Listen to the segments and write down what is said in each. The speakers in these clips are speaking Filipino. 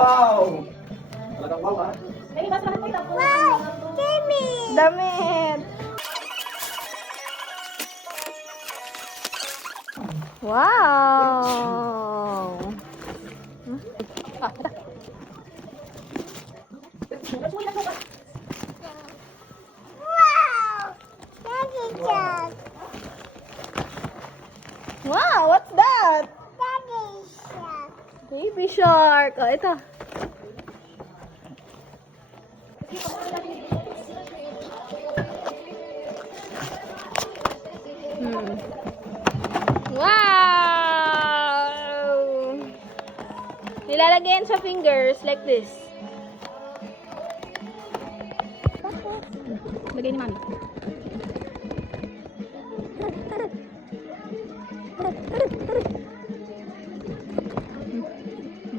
Wow! Talagang wow, ha? Damit. Wow. Wow, what's that? Baby shark. Oh, ito. Wow! Nilalagyan sa fingers like this. Lagay ni Mami.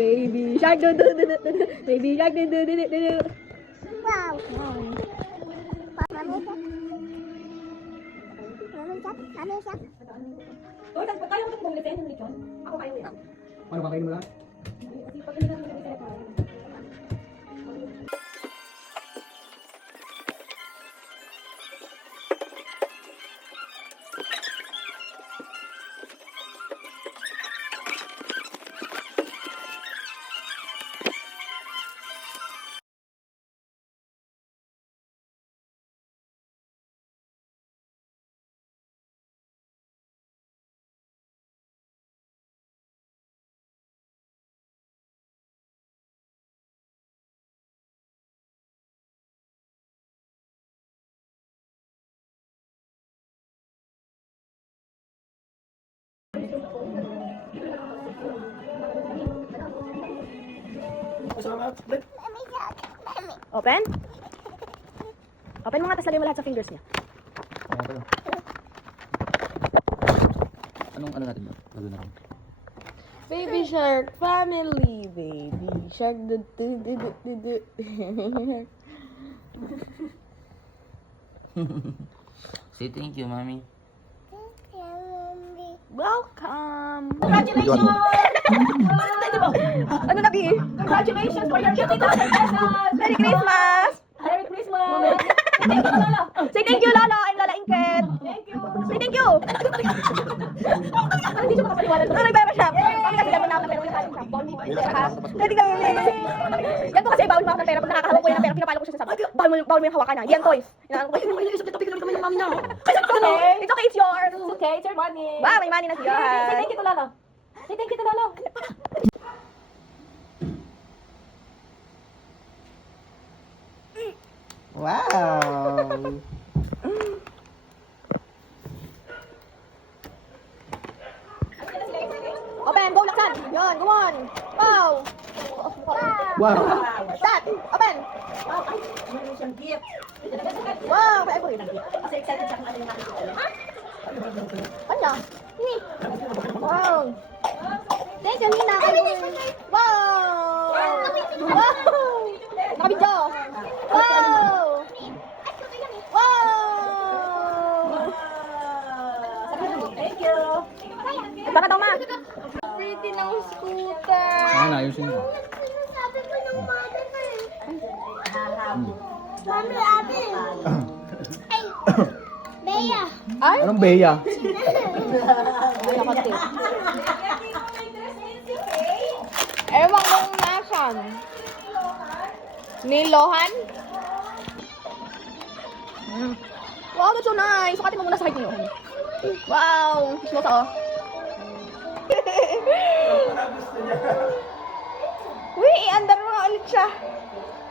Baby shark do do do do. Baby shark do do do do. Wow. Oh, kaya mo bumili tayo ng lechon? Ako kayo yan. Ano, kakain mo lang? Open? Open mo nga, tapos lagay mo lahat sa fingers niya. Anong ano natin ba? Lalo na rin. Baby shark family. Baby shark. Say thank you, mommy. Welcome. Congratulations! Ano na, Bi? Congratulations for your 50,000 pesos! Merry Christmas! Merry Christmas! Say thank you, Lolo. I'm Lola Ingkit. Thank you! Say thank you. Hindi siya makapaniwala. Ano nagpapa shop? Kami kasi ganun na pero wala tayong shop. Pwede ka yan ko kasi bawal mo ako ng pera. Pag nakakahawak ko yan ng pera, pinapalo ko siya sa sabat. Bawal mo yung hawakan na. Yan toys. It's okay, it's yours. It's okay, it's your money. Wow, may money na siya. Say thank you to Lolo. Say thank you to Lolo. Wow! Open, go laksan. Yun, go on. Wow. Wow! Start. Open. Wow, kaya ko rin. Kasi excited siya kung ano yung nakikita. Kanya. Ni. Wow. Thank you, Nina. Wow. Wow. Nakabidyo. Wow. Wow. Thank you! Tara daw, ma. Pretty ng scooter. Ano, ayusin mo. Sinasabi ko ng mother ko eh. Mami, abi. Ay, Bea. Ay, Anong Bea? nakati. Ewan kong nasan. Nilohan? Wow, that's so nice. Sukatin mo muna sa height niyo. Wow, smooth ako. Uy, i-andar mo nga ulit siya.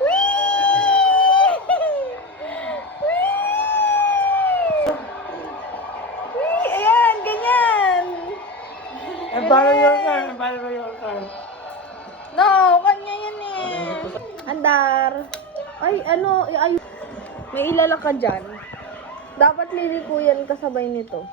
Uy! Uy, ayan, ganyan. Follow your car, follow your car. No, kanya yan eh. Andar. Ay, ano, ay, may ilalakad dyan. Dapat lilikuyan kasabay nito.